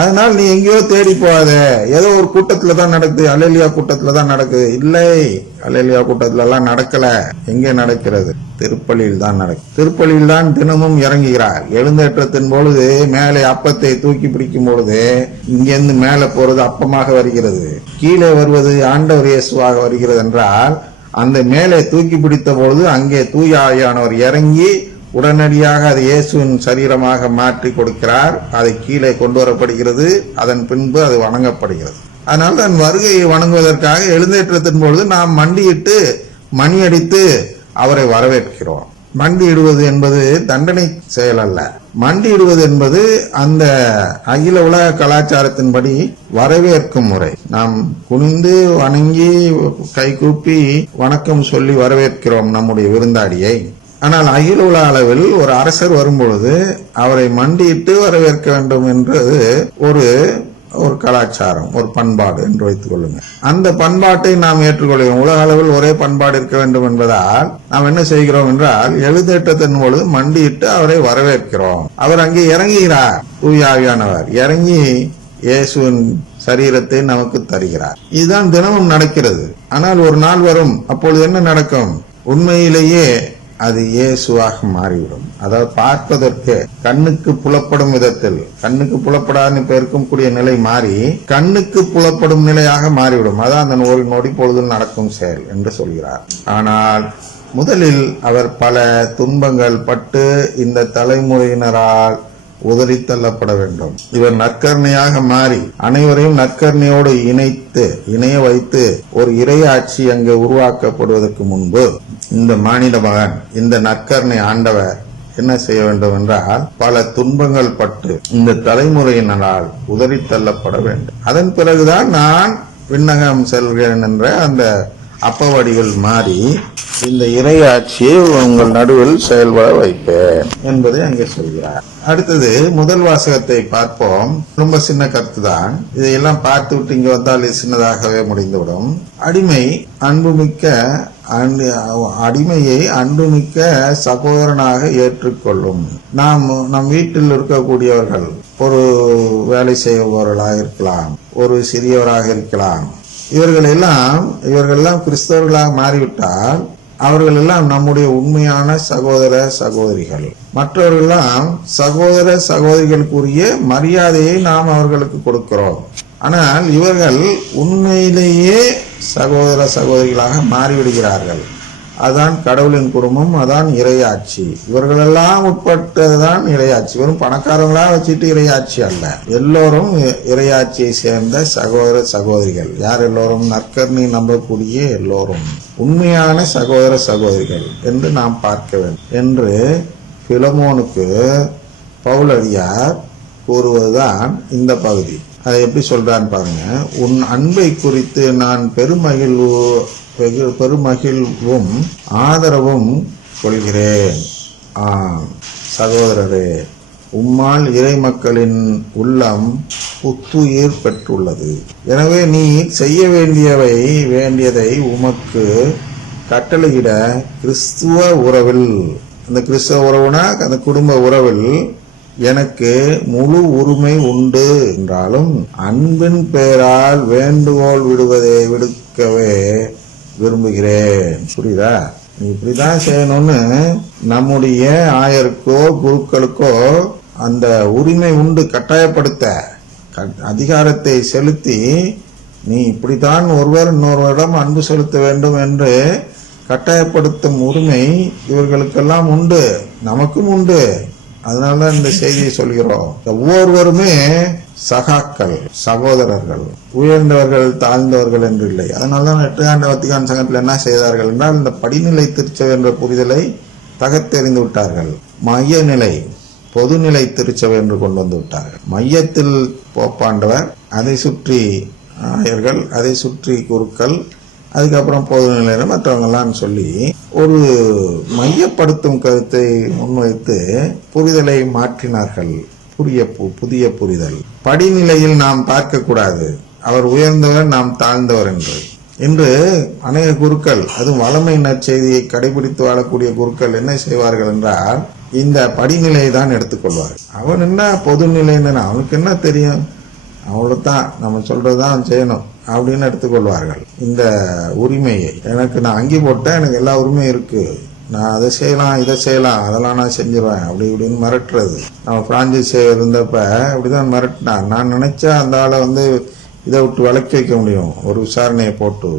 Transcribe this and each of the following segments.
அதனால் நீ எங்கேயோ தேடி போகாத, ஏதோ ஒரு கூட்டத்துல தான் நடக்குது, அல்லேலூயா கூட்டத்துல தான் நடக்குது. இல்லை, அல்லேலூயா கூட்டத்துல எல்லாம் நடக்கல. எங்கே நடக்கிறது? திருப்பலியில் தான் நடக்கும். திருப்பலியில் தான் தினமும் இறங்குகிறார். எழுந்தேற்றத்தின் பொழுது மேலே அப்பத்தை தூக்கி பிடிக்கும் பொழுது இங்கிருந்து மேலே போறது அப்பமாக வருகிறது, கீழே வருவது ஆண்டவர் இயேசுவாக வருகிறது என்றால், அந்த மேலே தூக்கி பிடித்த பொழுது அங்கே தூய ஆவியானவர் இறங்கி உடனடியாக அது இயேசுவின் சரீரமாக மாற்றி கொடுக்கிறார். அதை கீழே கொண்டு வரப்படுகிறது. அதன் பின்பு அது வணங்கப்படுகிறது. அதனால் தன் வருகையை வணங்குவதற்காக எழுந்தேற்றத்தின் பொழுது நாம் மண்டியிட்டு மணி அடித்து அவரை வரவேற்கிறோம். மண்டியிடுவது என்பது தண்டனை செயல் அல்ல. மண்டியிடுவது என்பது அந்த அகில உலக கலாச்சாரத்தின்படி வரவேற்கும் முறை. நாம் குனிந்து வணங்கி கைகூப்பி வணக்கம் சொல்லி வரவேற்கிறோம் நம்முடைய விருந்தாடியை. ஆனால் அகில உலக அளவில் ஒரு அரசர் வரும்பொழுது அவரை மண்டியிட்டு வரவேற்க வேண்டும் என்றது ஒரு கலாச்சாரம், ஒரு பண்பாடு என்று வைத்துக் கொள்ளுங்க. அந்த பண்பாட்டை நாம் ஏற்றுக்கொள்கிறோம். உலக அளவில் ஒரே பண்பாடு இருக்க வேண்டும் என்பதால் நாம் என்ன செய்கிறோம் என்றால், எழுந்தேற்றத்தின் பொழுது மண்டியிட்டு அவரை வரவேற்கிறோம். அவர் அங்கே இறங்குகிறார். தூய ஆவியானவர் இறங்கி இயேசுவின் சரீரத்தை நமக்கு தருகிறார். இதுதான் தினமும் நடக்கிறது. ஆனால் ஒரு நாள் வரும், அப்பொழுது என்ன நடக்கும்? உண்மையிலேயே அது இயேசுவாக மாறிவிடும். அதாவது பார்ப்பதற்கு கண்ணுக்கு புலப்படும் விதத்தில், கண்ணுக்கு புலப்படாத பெருக்கும் கூடிய நிலை மாறி கண்ணுக்கு புலப்படும் நிலையாக மாறிவிடும். அதான் அந்த ஒரு நொடி பொழுதில் நடக்கும் செயல் என்று சொல்கிறார். ஆனால் முதலில் அவர் பல துன்பங்கள் பட்டு இந்த தலைமுறையினரால் உதறி தள்ளப்பட வேண்டும். இவர் நற்கருணையாக மாறி அனைவரையும் நற்கருணையோடு இணைய வைத்து ஒரு இறையாட்சி அங்கு உருவாக்கப்படுவதற்கு முன்பு இந்த மானிட மகன், இந்த நற்கருணை ஆண்டவர் என்ன செய்ய வேண்டும் என்றால், பல துன்பங்கள் பட்டு இந்த தலைமுறையினரால் உதறி தள்ளப்பட வேண்டும். அதன் பிறகுதான் நான் விண்ணகம் செல்கிறேன் என்ற அந்த அப்பவடிகள் மாறி இந்த இறையாட்சியை உங்கள் நடுவில் செயல்பட வைப்பேன் என்பதை அங்கே சொல்கிறார். அடுத்தது முதல் வாசகத்தை பார்ப்போம். ரொம்ப சின்ன கருத்து தான். இதையெல்லாம் பார்த்து விட்டு இங்க வந்தால் இது சின்னதாகவே முடிந்துவிடும். அடிமையை அன்புமிக்க சகோதரனாக ஏற்றுக்கொள்ளும். நம் வீட்டில் இருக்கக்கூடியவர்கள் ஒரு வேலை செய்பவர்களாக இருக்கலாம், ஒரு சிறியவராக இருக்கலாம். இவர்கள் எல்லாம் கிறிஸ்தவர்களாக மாறிவிட்டால் அவர்கள் எல்லாம் நம்முடைய உண்மையான சகோதர சகோதரிகள். மற்றவர்களெல்லாம் சகோதர சகோதரிகளுக்குரிய மரியாதையை நாம் அவர்களுக்கு கொடுக்கிறோம். ஆனால் இவர்கள் உண்மையிலேயே சகோதர சகோதரிகளாக மாறிவிடுகிறார்கள். அதான் கடவுளின் குடும்பம், அதான் இறையாட்சி. இவர்களெல்லாம் உட்பட்டதுதான் இறையாட்சி. வெறும் பணக்காரங்களா வச்சுட்டு இறையாட்சி அல்ல. எல்லோரும் இறையாட்சியை சேர்ந்த சகோதர சகோதரிகள். யார் எல்லோரும்? நற்கருணை நம்பக்கூடிய எல்லோரும் உண்மையான சகோதர சகோதரிகள் என்று நாம் பார்க்க வேண்டும் என்று பிலமோனுக்கு பவுலடியார் கூறுவதுதான் இந்த பகுதி. அதை எப்படி சொல்றான்னு பாருங்க. உன் அன்பை குறித்து நான் பெருமகிழ்வும் ஆதரவும் கொள்கிறேன். சகோதரரே, உம்மால் இறை மக்களின் உள்ளம் புத்துயிர் பெற்றுள்ளது. எனவே நீ செய்ய வேண்டியதை உமக்கு கட்டளையிட கிறிஸ்துவ உறவில், அந்த கிறிஸ்துவ உறவுனா அந்த குடும்ப உறவில் எனக்கு முழு உரிமை உண்டு என்றாலும் அன்பின் பெயரால் வேண்டுகோள் விடுக்கவே விரும்புகிறேன். புரியுதா? நீ இப்படிதான் செய்யணும்னு நம்முடைய ஆயருக்கோ குருக்களுக்கோ அந்த உரிமை உண்டு. கட்டாயப்படுத்த அதிகாரத்தை செலுத்தி நீ இப்படித்தான் ஒருவர் இன்னொருவரிடம் அன்பு செலுத்த வேண்டும் என்று கட்டாயப்படுத்தும் உரிமை இவர்களுக்கெல்லாம் உண்டு, நமக்கும் உண்டு. அதனாலதான் இந்த செய்தியை சொல்கிறோம். ஒவ்வொருவருமே சகாக்கள், சகோதரர்கள், உயர்ந்தவர்கள் தாழ்ந்தவர்கள் என்று இல்லை. அதனாலதான் 8ஆம் வத்திக்கான் சங்கத்தில் என்ன செய்தார்கள் என்றால், இந்த படிநிலை திருச்சபை என்ற புரிதலை தகர்த்தெறிந்து விட்டார்கள். மைய நிலை, பொதுநிலை திருச்சபை என்று கொண்டு வந்து விட்டார்கள். மையத்தில் போப்பாண்டவர், அதை சுற்றி ஆயர்கள், அதை சுற்றி குருக்கள், அதுக்கப்புறம் பொதுநிலையில மற்றவங்கெல்லாம் சொல்லி ஒரு மையப்படுத்தும் கருத்தை முன்வைத்து புரிதலை மாற்றினார்கள். புதிய புரிதல். படிநிலையில் நாம் பார்க்க கூடாது, அவர் உயர்ந்தவர் நாம் தாழ்ந்தவர் என்று அநேக குருக்கள், அதுவும் வளமை நற்செய்தியை கடைபிடித்து வாழக்கூடிய குருக்கள் என்ன செய்வார்கள் என்றால், இந்த படிநிலையை தான் எடுத்துக்கொள்வார். அவன் என்ன பொதுநிலைன்னு அவனுக்கு என்ன தெரியும்? அவ்வளவுதான், நம்ம சொல்றதுதான் செய்யணும் அப்படின்னு எடுத்துக்கொள்வார்கள். இந்த உரிமையை எனக்கு நான் அங்கி போட்டேன், எனக்கு எல்லா உரிமையும் இருக்கு, நான் அதை செய்யலாம் இதை செய்யலாம் அதெல்லாம் நான் செஞ்சிருவேன் அப்படி இப்படின்னு மிரட்டுறது. நம்ம பிரான்சிஸ் இருந்தப்ப அப்படிதான் மிரட்டினான். நான் நினைச்சா அந்த ஆளை இதை விட்டு விலக்கி வைக்க முடியும், ஒரு விசாரணையை போட்டு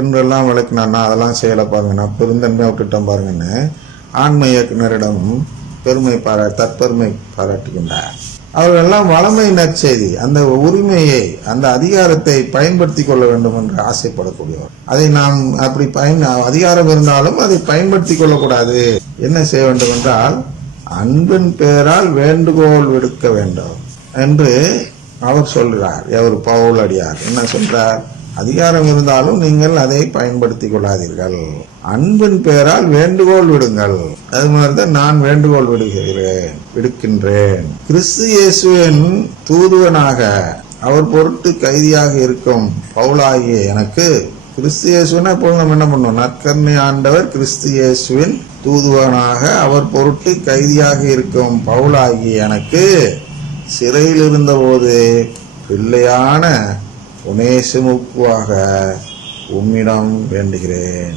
என்றெல்லாம் விளக்குனான்னா அதெல்லாம் செய்யலை பாருங்க, நான் பெருந்தன்மையை விட்டுட்டேன் பாருங்கன்னு ஆன்ம இயக்குனரிடம் தற்பெருமை பாராட்டுகின்றார். அவர்கள் எல்லாம் வளமை நற்செய்தி, அந்த உரிமையை அந்த அதிகாரத்தை பயன்படுத்தி கொள்ள வேண்டும் என்று ஆசைப்படக்கூடியவர். அதை நாம் அப்படி அதிகாரம் இருந்தாலும் அதை பயன்படுத்தி கொள்ளக்கூடாது. என்ன செய்ய வேண்டும் என்றால் அன்பின் பெயரால் வேண்டுகோள் விடுக்க வேண்டும் என்று அவர் சொல்கிறார். அவர் பவுல் அடியார் என்ன சொல்றார்? அதிகாரம் இருந்தாலும் நீங்கள் அதை பயன்படுத்தி கொள்ளாதீர்கள், அன்பின் பெயரால் வேண்டுகோள் விடுங்கள். அது மாதிரிதான் நான் வேண்டுகோள் விடுக்கின்றேன். கிறிஸ்து இயேசுவின் தூதுவனாக அவர் பொருட்டு கைதியாக இருக்கும் பவுலாகிய எனக்கு, கிறிஸ்து இயேசுவினா எப்போது நம்ம என்ன பண்ணோம், நற்கருணை ஆண்டவர் கிறிஸ்து இயேசுவின் தூதுவனாக அவர் பொருட்டு கைதியாக இருக்கும் பவுலாகிய எனக்கு சிறையில் இருந்தபோது பிள்ளையான ஒனேசிமுக்காக உம்மிடம் வேண்டுகிறேன்.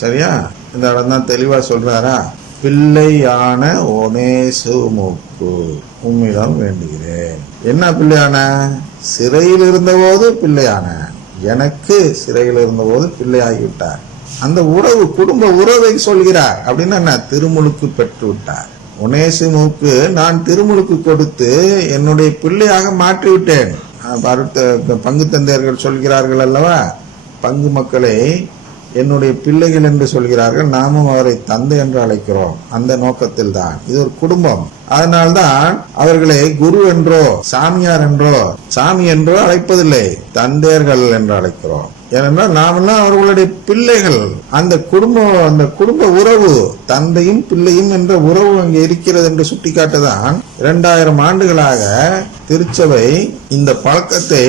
சரியா? இந்த இடம் தான் தெளிவா சொல்றாரா? பிள்ளையான ஒனேசிமுக்கு உம்மிடம் வேண்டுகிறேன். என்ன பிள்ளையான? சிறையில் இருந்தபோது பிள்ளையான எனக்கு சிறையில் இருந்தபோது பிள்ளையாகிவிட்டார். அந்த உறவு, குடும்ப உறவை சொல்கிறார். அப்படின்னா என்ன? திருமுழுக்கு பெற்று விட்டார். ஒனேசிமுக்கு நான் திருமுழுக்கு கொடுத்து என்னுடைய பிள்ளையாக மாற்றிவிட்டேன். பங்கு தந்தையர்கள் சொல்கிறார்கள் அல்லவா, பங்கு மக்களை என்னுடைய பிள்ளைகள் என்று சொல்கிறார்கள், நாமும் அவரை தந்தை என்று அழைக்கிறோம். அந்த நோக்கத்தில் தான் இது ஒரு குடும்பம். அதனால்தான் அவர்களை குரு என்றோ சாமியார் என்றோ சாமி என்றோ அழைப்பதில்லை, தந்தையர்கள் என்று அழைக்கிறோம். ஏனென்றால் நாமெல்லாம் அவர்களுடைய பிள்ளைகள். அந்த குடும்ப உறவு, தந்தையும் பிள்ளையும் என்ற உறவு அங்கே இருக்கிறது என்று சுட்டிக்காட்டதான் 2000 ஆண்டுகளாக திருச்சபை இந்த பழக்கத்தை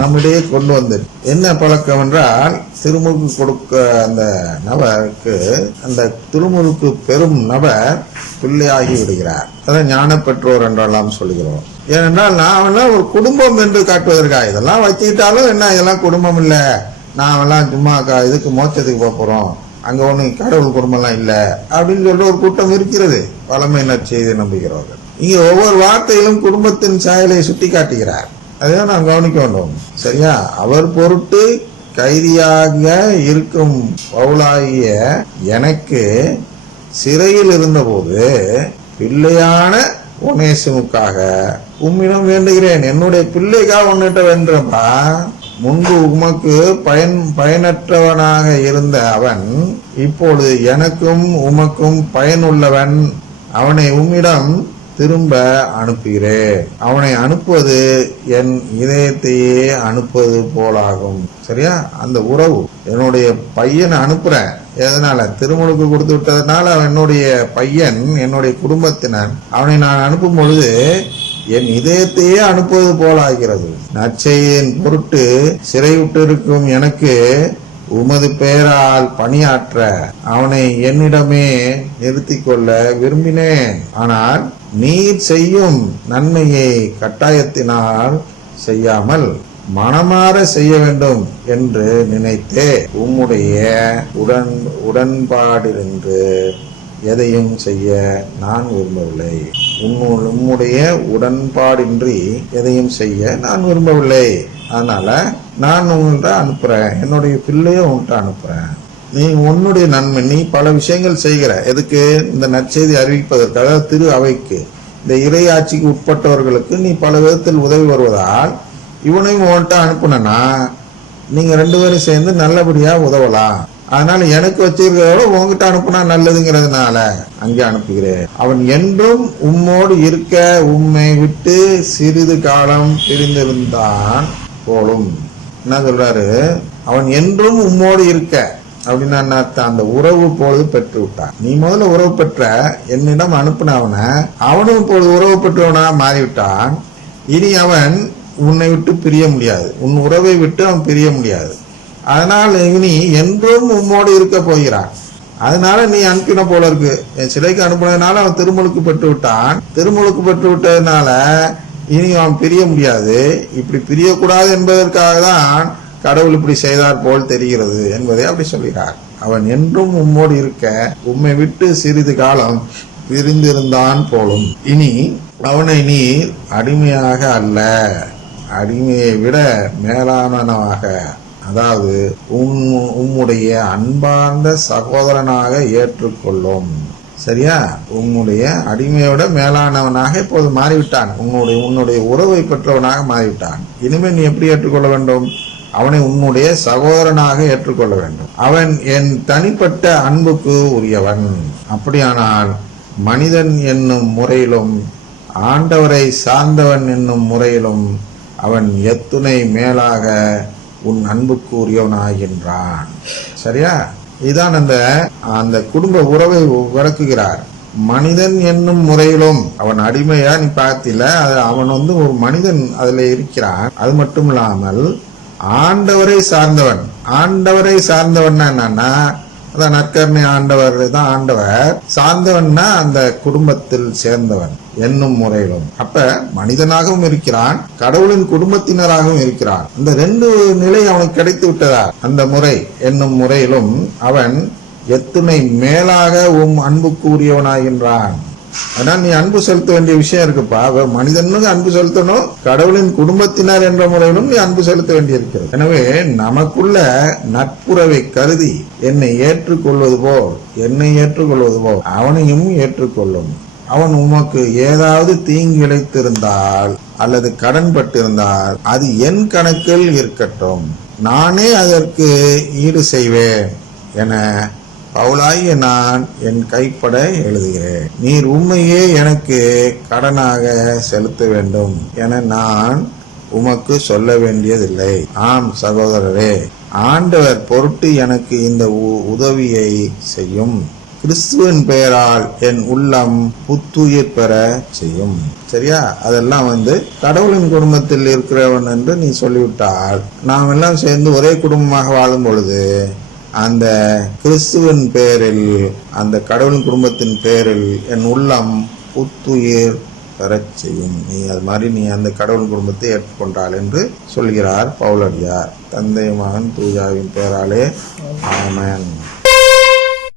நம்மிடையே கொண்டு வந்தது. என்ன பழக்கம் என்றால், திருமுழுக்கு கொடுக்க அந்த நபருக்கு, அந்த திருமுழுக்கு பெறும் நபர் பிள்ளையாகி விடுகிறார். அதான் ஞான பெற்றோர் என்றெல்லாம் சொல்கிறோம். ஏனென்றால் நாமெல்லாம் ஒரு குடும்பம் என்று காட்டுவதற்காக. இதெல்லாம் வச்சுக்கிட்டாலும் என்ன, இதெல்லாம் குடும்பம் இல்ல, நாமெல்லாம் சும்மா இதுக்கு மோட்சத்துக்கு போறோம், அங்க ஒண்ணு கடவுள் குடும்பம் எல்லாம் இல்ல அப்படின்னு சொல்ற ஒரு கூட்டம் இருக்கிறது. பழமை நற்செய்தியை நம்புகிறவர்கள் இங்க ஒவ்வொரு வார்த்தையிலும் குடும்பத்தின் சாயலை சுட்டி காட்டுகிறார். அதைதான் நாம் கவனிக்க வேண்டும். சரியா? அவர் பொருட்டு கைதியாக இருக்கும் பவுலாகிய எனக்கு சிறையில் இருந்தபோது பிள்ளையான ஒனேசிமுக்காக உம்மிடம் வேண்டுகிறேன். என்னுடைய பிள்ளைக்காக உன்னிட்ட வேண்டுறப்பா. முன்பு உமக்கு பயனற்றவனாக இருந்த அவன் இப்பொழுது எனக்கும் உமக்கும் பயனுள்ளவன். அவனை உம்மிடம் திரும்ப அனுப்புகிறேன். அவனை அனுப்புவது என் இதயத்தையே அனுப்புவது போலாகும். சரியா? அந்த உறவு, என்னுடைய பையனை அனுப்புறேன். எதனால? திருமுழுக்கு கொடுத்து விட்டதுனால என்னுடைய பையன், என்னுடைய குடும்பத்தினர், அவனை நான் அனுப்பும் பொழுது என் இதயத்தையே அனுப்புவது போல ஆகிறது. நற்செய்தியின் பொருட்டு சிறைவிட்டு இருக்கும் எனக்கு உமது பெயரால் பணியாற்ற அவனை என்னிடமே நிறுத்தி கொள்ள விரும்பினேன். ஆனால் நீர் செய்யும் நன்மையை கட்டாயத்தினால் செய்யாமல் மனமாற செய்ய வேண்டும் என்று நினைத்தே உம்முடைய உடன்பாடிலிருந்து எதையும் செய்ய நான் விரும்பவில்லை. உம்முடைய உடன்பாடின்றி எதையும் செய்ய நான் விரும்பவில்லை. அதனால நான் உங்கள்கிட்ட அனுப்புறேன், என்னுடைய பிள்ளைய உங்கள்கிட்ட அனுப்புறேன். நீ உன்னுடைய நன்மை, நீ பல விஷயங்கள் செய்கிற. எதுக்கு? இந்த நற்செய்தி அறிவிப்பதற்கு, அதாவது திரு அவைக்கு, இந்த இறை ஆட்சிக்கு உட்பட்டவர்களுக்கு நீ பல விதத்தில் உதவி வருவதால் இவனையும் உன்கிட்ட அனுப்புனா நீங்க 2 பேரும் சேர்ந்து நல்லபடியா உதவலாம். அதனால எனக்கு வச்சிருக்கிறதோட உங்ககிட்ட அனுப்புனா நல்லதுங்கிறதுனால அங்கே அனுப்புகிறேன். அவன் என்றும் உம்மோடு இருக்க உம்மை விட்டு சிறிது காலம் பிரிந்திருந்தான் போலும். என்ன சொல்றாரு? அவன் என்றும் உம்மோடு இருக்க அப்படின்னா அந்த உறவு பொழுது பெற்று விட்டான். நீ முதல்ல உறவு பெற்ற, என்னிடம் அனுப்புனவன அவனும் இப்பொழுது உறவு பெற்றவனா மாறிவிட்டான். இனி அவன் உன்னை விட்டு பிரிய முடியாது, உன் உறவை விட்டு அவன் பிரிய முடியாது. அதனால் இனி என்றும் உம்மோடு இருக்க போகிறான். அதனால நீ அனுப்பின போல இருக்கு. என் சிலைக்கு அனுப்புனதுனால அவன் திருமுழுக்கு பெற்று விட்டான். திருமுழுக்கு பெற்று விட்டதுனால இனி அவன் பிரிய முடியாது. இப்படி பிரியக்கூடாது என்பதற்காக தான் கடவுள் இப்படி செய்தார் போல் தெரிகிறது என்பதை அப்படி சொல்கிறார். அவன் என்றும் உம்மோடு இருக்க உம்மை விட்டு சிறிது காலம் பிரிந்திருந்தான் போலும். இனி அவனை நீர் அடிமையாக அல்ல, அடிமையை விட மேலானவனாக, அதாவது உம்முடைய அன்பார்ந்த சகோதரனாக ஏற்றுக்கொள்ளும். சரியா? உன்னுடைய அடிமையோட மேலானவனாக இப்போது மாறிவிட்டான். உன்னுடைய உறவை பெற்றவனாக மாறிவிட்டான். இனிமேல் நீ எப்படி ஏற்றுக்கொள்ள வேண்டும்? அவனை உன்னுடைய சகோதரனாக ஏற்றுக்கொள்ள வேண்டும். அவன் என் தனிப்பட்ட அன்புக்கு உரியவன். அப்படியானால் மனிதன் என்னும் முறையிலும் ஆண்டவரை சார்ந்தவன் என்னும் முறையிலும் அவன் எத்துணை மேலாக உன் அன்புக்கு உரியவனாகின்றான். சரியா? இதுதான் அந்த குடும்ப உறவை விளக்குகிறார். மனிதன் என்னும் முறையிலும் அவன் அடிமையா நீ பார்த்தில, அவன் ஒரு மனிதன் அதுல இருக்கிறான். அது மட்டும் இல்லாமல் ஆண்டவரை சார்ந்தவன். ஆண்டவரை சார்ந்தவன் என்னன்னா அதான் நற்கருணை ஆண்டவர் தான் ஆண்டவர். சார்ந்தவன்னா அந்த குடும்பத்தில் சேர்ந்தவன் என்னும் முறையிலும். அப்ப மனிதனாகவும் இருக்கிறான், கடவுளின் குடும்பத்தினராகவும் இருக்கிறான். இந்த ரெண்டு நிலை அவனுக்கு கிடைத்து விட்டதா? அந்த முறை என்னும் முறையிலும் அவன் எத்துணை மேலாக அன்புக்கு உரியவனாகின்றான். ஆனா நீ அன்பு செலுத்த வேண்டிய விஷயம் இருக்குப்பா. மனிதனுக்கு அன்பு செலுத்தணும், கடவுளின் குடும்பத்தினர் என்ற முறையிலும் நீ அன்பு செலுத்த வேண்டியிருக்கிறது. எனவே நமக்குள்ள நட்புறவை கருதி என்னை ஏற்றுக்கொள்வது போல் அவனையும் ஏற்றுக்கொள்ளும். அவன் உமக்கு ஏதாவது தீங்கு இழைத்திருந்தால் அல்லது கடன் பட்டிருந்தால் அது என் கணக்கில் இருக்கட்டும், நானே அதற்கு ஈடு செய்வேன் என பவுலாகிய நான் என் கைப்பட எழுதுகிறேன். நீர் உண்மையே எனக்கு கடனாக செலுத்த வேண்டும் என நான் உமக்கு சொல்ல வேண்டியதில்லை. ஆம் சகோதரரே, ஆண்டவர் பொருட்டு எனக்கு இந்த உதவியை செய்யும். கிறிஸ்துவின் பெயரால் என் உள்ளம் புத்துயிர் பெற செய்யும். சரியா? அதெல்லாம் கடவுளின் குடும்பத்தில் இருக்கிறவன் என்று நீ சொல்லிவிட்டால், நாம் எல்லாம் சேர்ந்து ஒரே குடும்பமாக வாழும் பொழுது அந்த கிறிஸ்துவின் பெயரில், அந்த கடவுளின் குடும்பத்தின் பெயரில் என் உள்ளம் புத்துயிர் பெறச் செய்யும். நீ அது மாதிரி நீ அந்த கடவுளின் குடும்பத்தை ஏற்றுக்கொண்டாள் என்று சொல்கிறார் பவுலடியார். தந்தை மகன் தூயாவின் பெயராலே ஆமென்.